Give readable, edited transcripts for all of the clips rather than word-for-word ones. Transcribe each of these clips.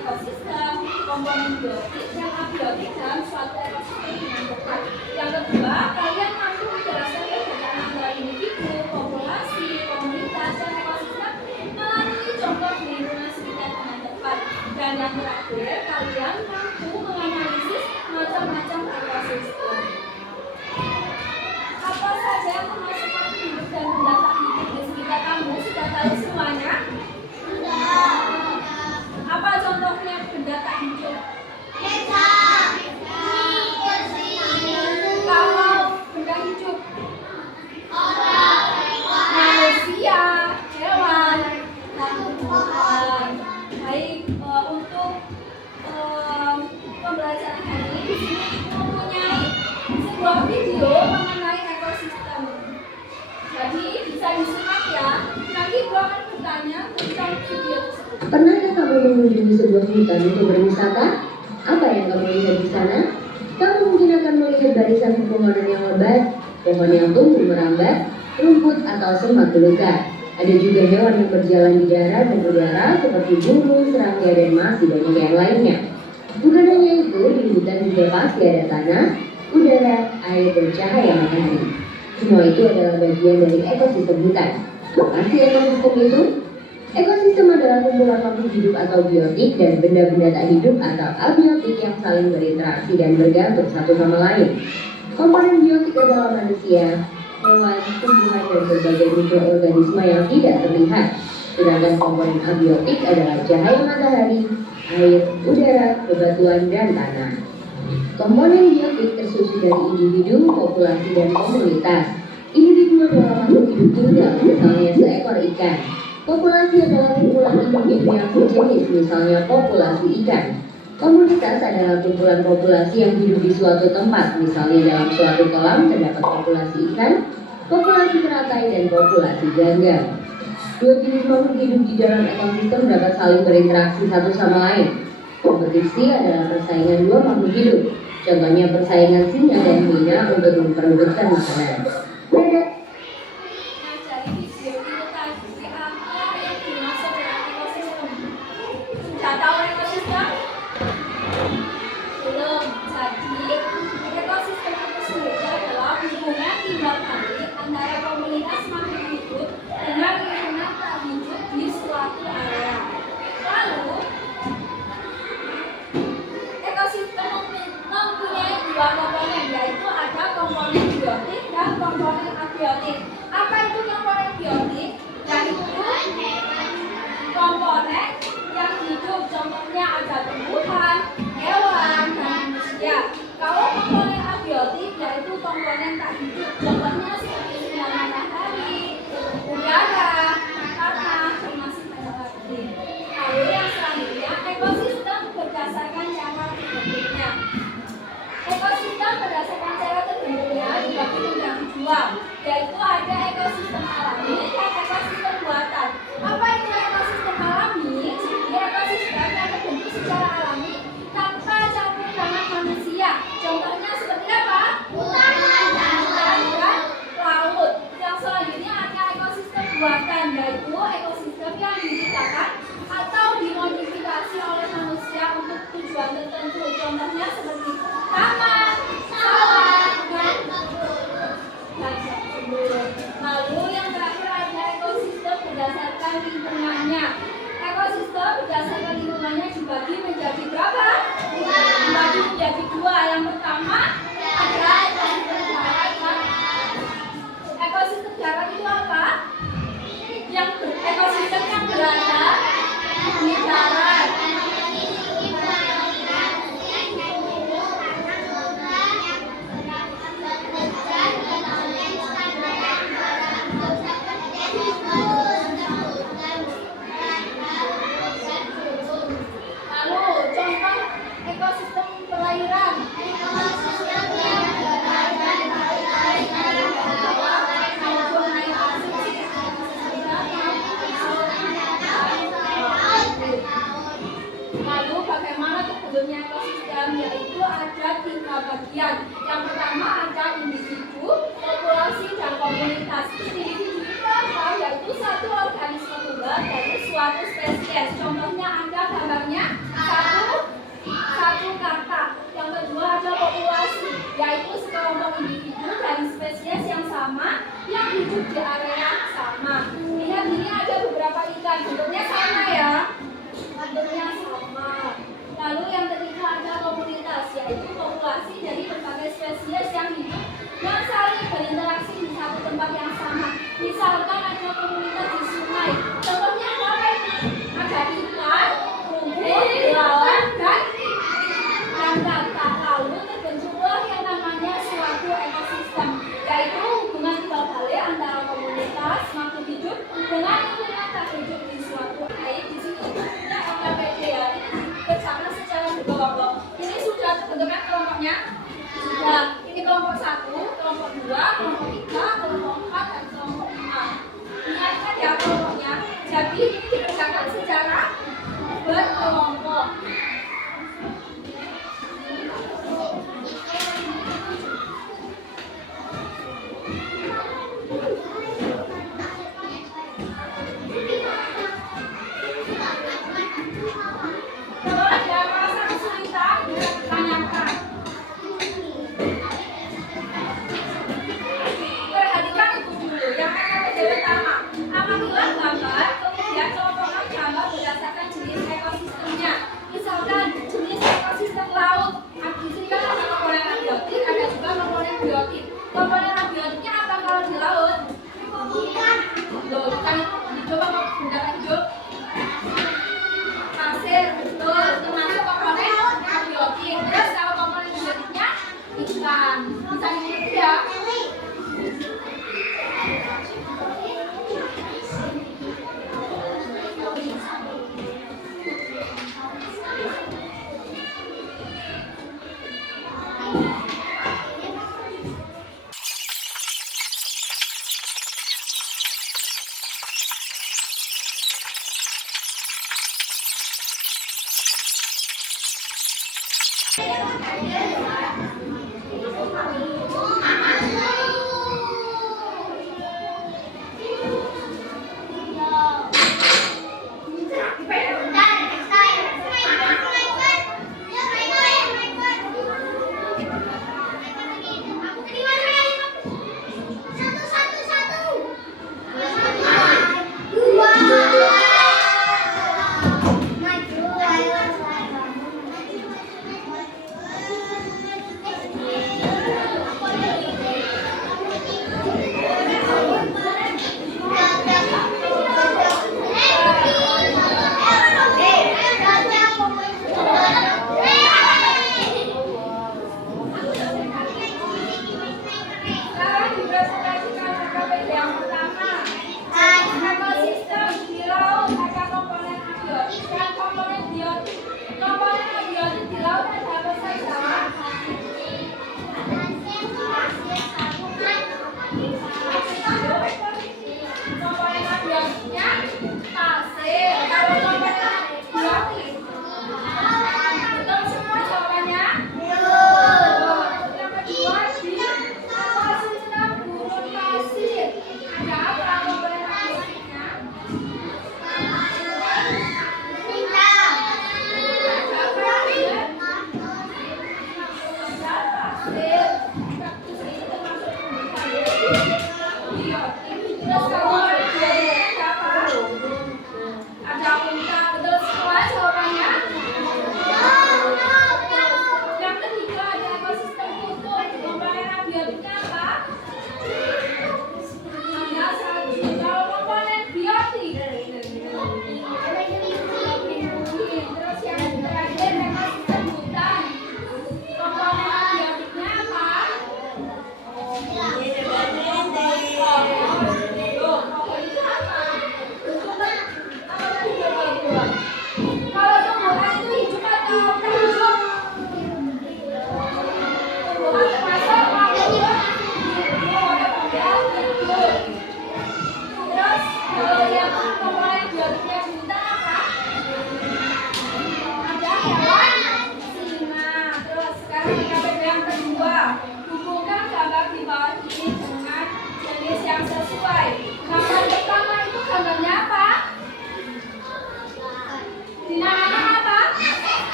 ekosistem, komponen biotik dan abiotik dalam suatu ekosistem dengan tepat. Yang kedua, kalian mampu menjelaskan perbedaan antara individu, populasi, komunitas, dan ekosistem melalui contoh di lingkungan sekitar dengan tepat. Dan yang terakhir, kalian mampu menganalisis macam-macam ekosistem. Apa saja yang termasuk makhluk hidup dan benda tak hidup di sekitar kamu? Sudah tahu semuanya? Apa contohnya benda tak hidup? Kalau benda hidup, manusia, hewan, dan tumbuhan. Baik, untuk pembelajaran hari ini di sini mempunyai sebuah video mengenai ekosistem. Jadi bisa disimak ya. Nanti Ibu akan bertanya tentang video tersebut. Pernahkah kamu mengunjungi sebuah hutan untuk berwisata? Apa yang kamu lihat di sana? Kamu mungkin akan melihat barisan pepohonan yang lebat, pohon yang tumbuh merambat, rumput atau semak belukar. Ada juga hewan yang berjalan di darat dan udara seperti burung, serangga, dan masih banyak yang lainnya. Bukan hanya itu, di hutan juga pasti ada tanah, udara, air, dan cahaya matahari. Semua itu adalah bagian dari ekosistem hutan. Apa sih ekosistem itu? Ekosistem adalah kumpulan makhluk hidup atau biotik dan benda-benda tak hidup atau abiotik yang saling berinteraksi dan bergantung satu sama lain. Komponen biotik adalah manusia, hewan, tumbuhan, dan berbagai mikroorganisme yang tidak terlihat. Sedangkan komponen abiotik adalah cahaya matahari, air, udara, bebatuan, dan tanah. Komponen biotik tersusun dari individu, populasi, dan komunitas. Individu adalah makhluk hidup tunggal, misalnya seekor ikan. Populasi adalah kumpulan individu yang sejenis, misalnya populasi ikan. Komunitas adalah kumpulan populasi yang hidup di suatu tempat, misalnya dalam suatu kolam terdapat populasi ikan, populasi teratai, dan populasi ganggang. Dua jenis makhluk hidup di dalam ekosistem dapat saling berinteraksi satu sama lain. Kompetisi adalah persaingan dua makhluk hidup. Contohnya persaingan singa dan hina untuk memperebutkan makanan. Dadah. Sudah tahu ekosistem? Belum. Jadi, ekosistem itu sendiri adalah hubungan timbal balik antara komunitas makhluk hidup dengan lingkungan tak hidup di suatu area. Lalu, ekosistem mempunyai dua komponen, yaitu ada komponen biotik dan komponen abiotik. Apa itu komponen biotik? Yaitu komponen yang hidup, contohnya ada tumbuhan, hewan, dan manusia. Kalau komponen abiotik yaitu komponen tak hidup, contohnya seperti sinar matahari, udara, tanah, dan masih banyak lagi. Lalu yang selanjutnya, ekosistem berdasarkan cara terbentuknya. Ekosistem berdasarkan cara terbentuknya dibagi menjadi dua, yaitu ada ekosistem alami dan ekosistem buatan. Apa itu ekosistem alami? Jadi ekosistem yang terbentuk secara alami tanpa campur tangan manusia. Contohnya seperti apa? Hutan dan laut. Yang selanjutnya ada ekosistem buatan, yaitu ekosistem yang diciptakan atau dimodifikasi oleh manusia untuk tujuan tertentu. Contohnya seperti taman, sawah, dan lalu yang terakhir ada ekosistem berdasarkan lingkungannya. Ekosistem berdasarkan lingkungannya dibagi menjadi berapa? Dibagi menjadi dua. Yang pertama ada ekosistem darat. Ekosistem darat itu apa? Ekosistem yang berada di darat. Ekosistem perairan. Lalu bagaimana terbentuknya ekosistem? Yaitu ada 3 bagian. Yang pertama ada individu, populasi, dan komunitas. Individu itu apa? Yaitu satu organisme tunggal dari suatu spesies. Contohnya ada gambarnya. kelompoknya? Sudah. Ini kelompok 1, kelompok 2, kelompok 3, kelompok 4, dan kelompok 5. Ingatkan ya kelompoknya. Jadi ini dikerjakan secara berkelompok. Kalau ada merasa kesulitan, tanyakan. Perhatikan itu dulu. Yang pertama, amatilah gambar, kemudian kelompokkan gambar berdasarkan jenis ekosistemnya. Misalkan jenis ekosistem laut. Di sini kan ada komponen abiotik, ada juga komponen biotik. Komponen abiotiknya apa kalau di laut? Loh, ikan itu dicoba kok benda hidup. Pasir, betul, termasuk komponen abiotik. Terus kalau komponen biotiknya ikan. Bisa dimengerti ya?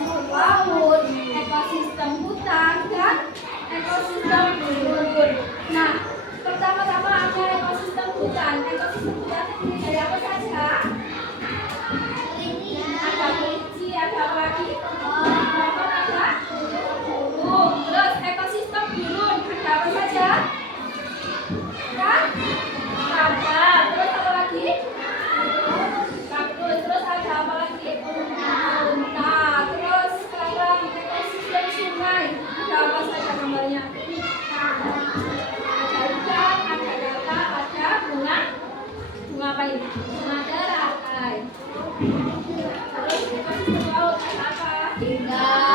ekosistem laut, ekosistem hutan, dan ekosistem gurun. Nah, pertama-tama ada ekosistem hutan. Ekosistem hutan terdiri dari apa saja? Ada kelinci, ada apa lagi? Pohon ada? Terus ekosistem gurun ada apa saja? Kan? Ada. Terus apa lagi? Kaktus. Terus ada apa lagi? Unta. Terus sekarang ekosistem sungai ada apa saja gambarnya? Ada ikan, ada gata, ada bunga. Bunga apa ini? Bunga teratai. Terus ekosistem laut ada apa? Laut.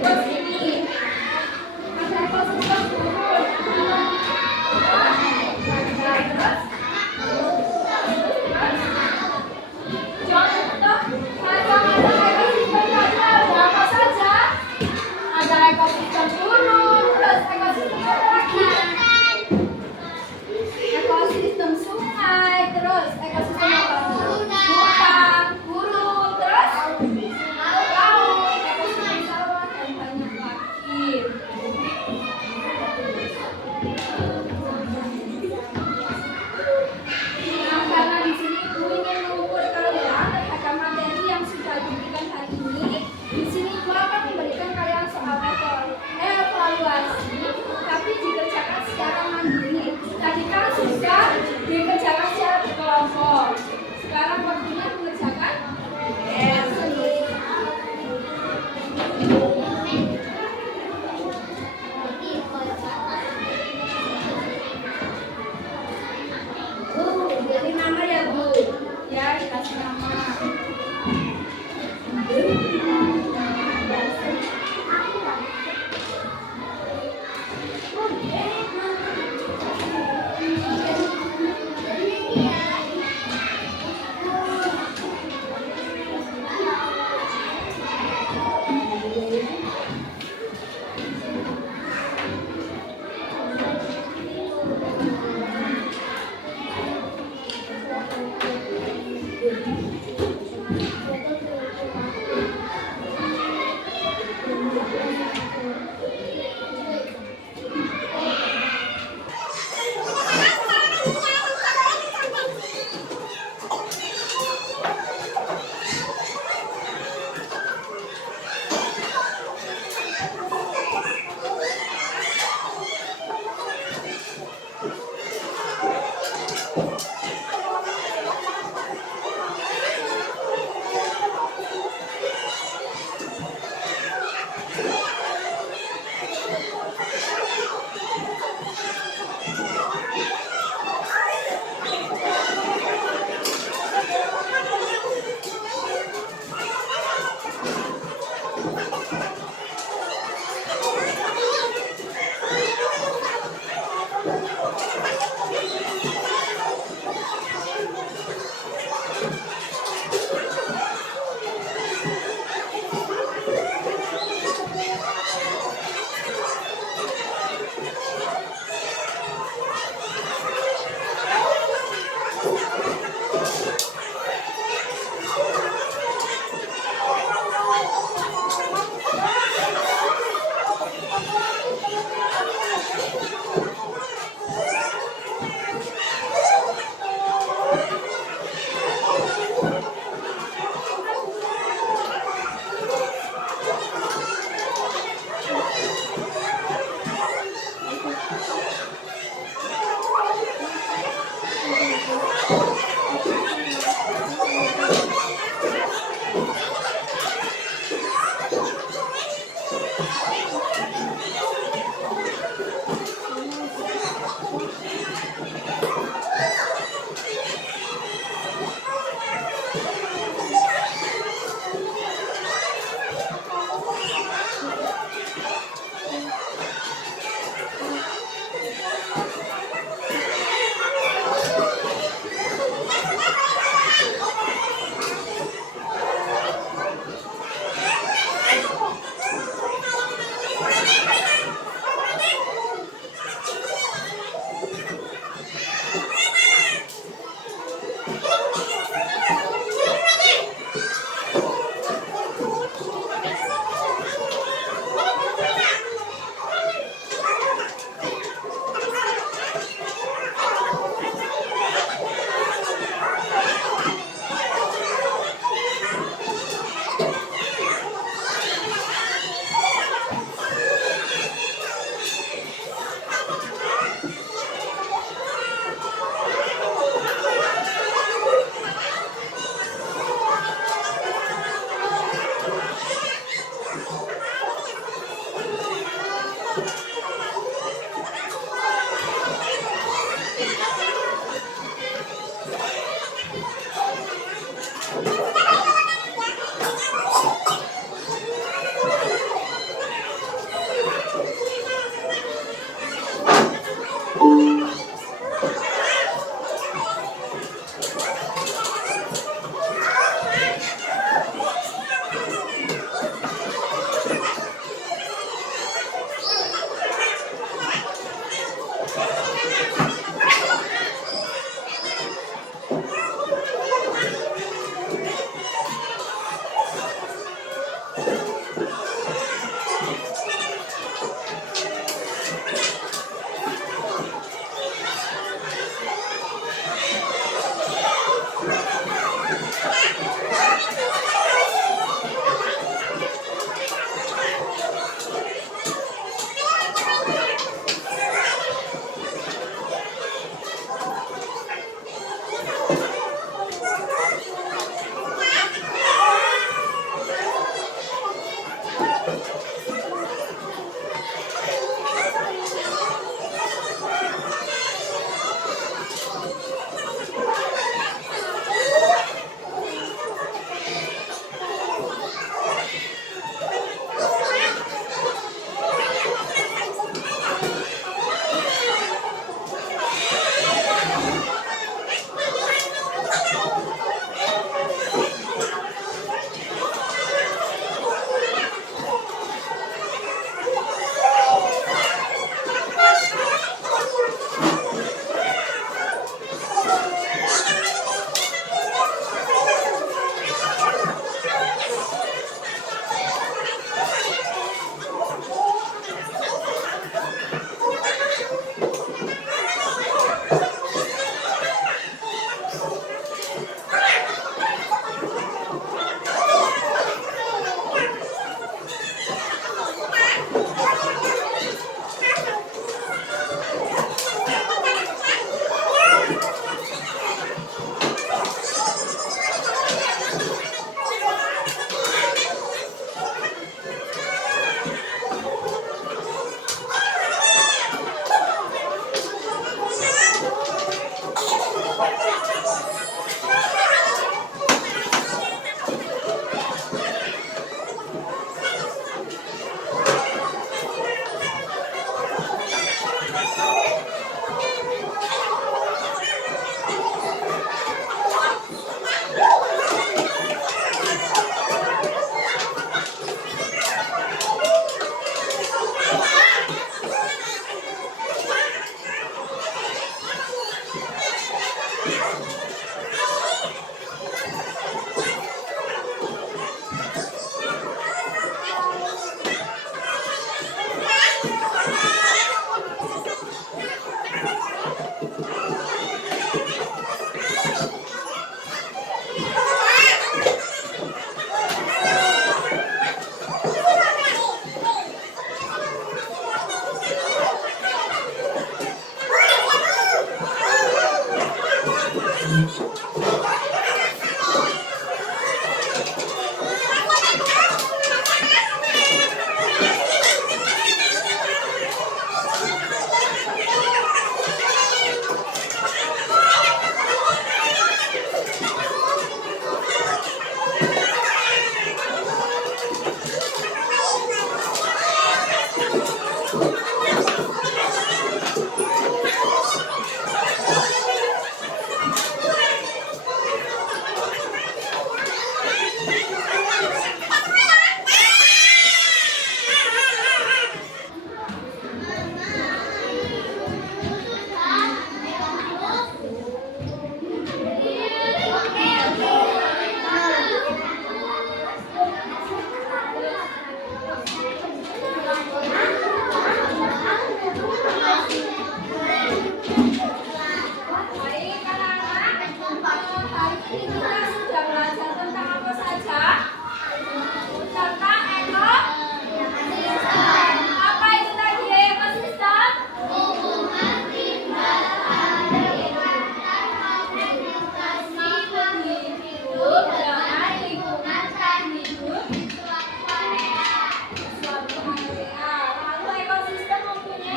Terus ini ada ekosistem gurun. Contoh ekosistem tadi ada apa saja? Ada ekosistem gunung, terus ekosistem apa lagi? Ekosistem sungai, terus ekosistem apa lagi? Hutan, gurun, terus laut, ekosistem sawah, dan banyak lagi. Nah, karena di sini Ibu ingin mengukur kalian terhadap materi yang sudah diberikan hari ini, di sini Ibu akan memberikan kalian soal evaluasi, tapi dikerjakan secara mandiri. Tadi kan sudah dikerjakan secara berkelompok. Sekarang waktunya mengerjakan sendiri. Jadi nama ya Bu, ya dikasih nama.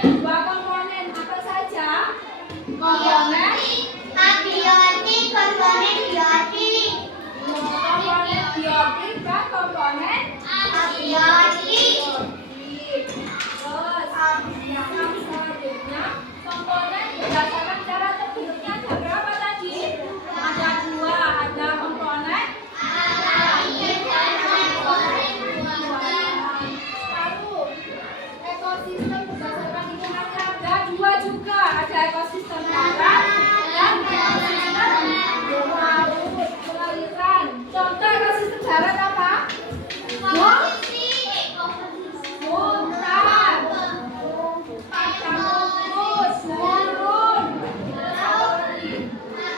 dua komponen apa saja? Komponen abiotik, komponen biotik. komponen biotik dan komponen Abiotik. Terus yang selanjutnya komponen berdasarkan cara terbentuknya ada berapa tadi? Ada dua, ada komponen lalu ekosistem berdasarkan lingkungannya ada dua juga, ada ekosistem darat dan ekosistem laut perairan. Contoh ekosistem darat apa? Hutan, padang rumput, gurun,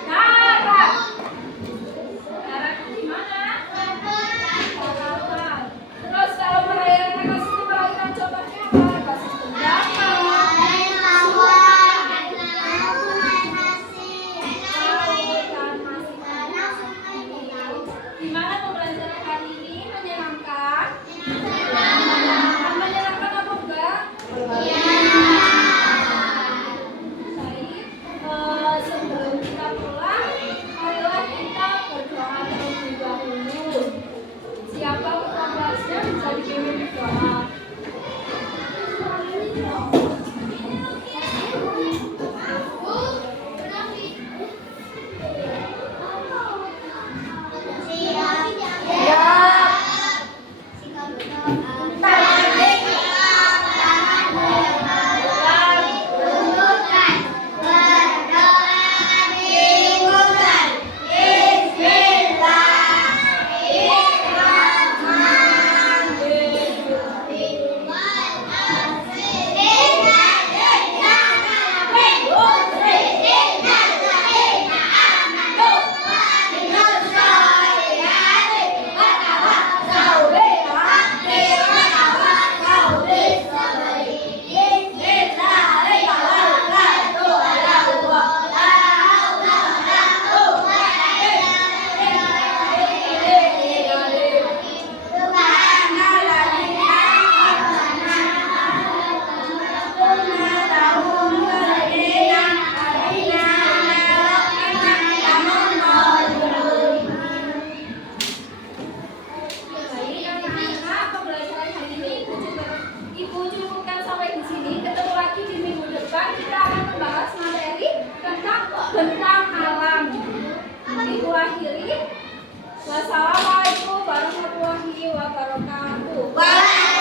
darat. Darat itu di mana? Daratan. Terus kalau perairan, ekosistem perairan contohnya apa? Ekosistem danau, laut dan masih. Gimana pembelajaran hari ini? Menyenangkan? Menyenangkan apa enggak? Baik, sebelum kita pulang, marilah kita berdoa terlebih dahulu. Siapa ketua kelasnya bisa dipimpin berdoa. Baik, anak-anak, pembelajaran hari ini Ibu cukupkan sampai di sini. Ketemu lagi di minggu depan. Kita akan membahas materi tentang bentang alam. Ibu akhiri. Wassalamualaikum warahmatullahi wabarakatuh.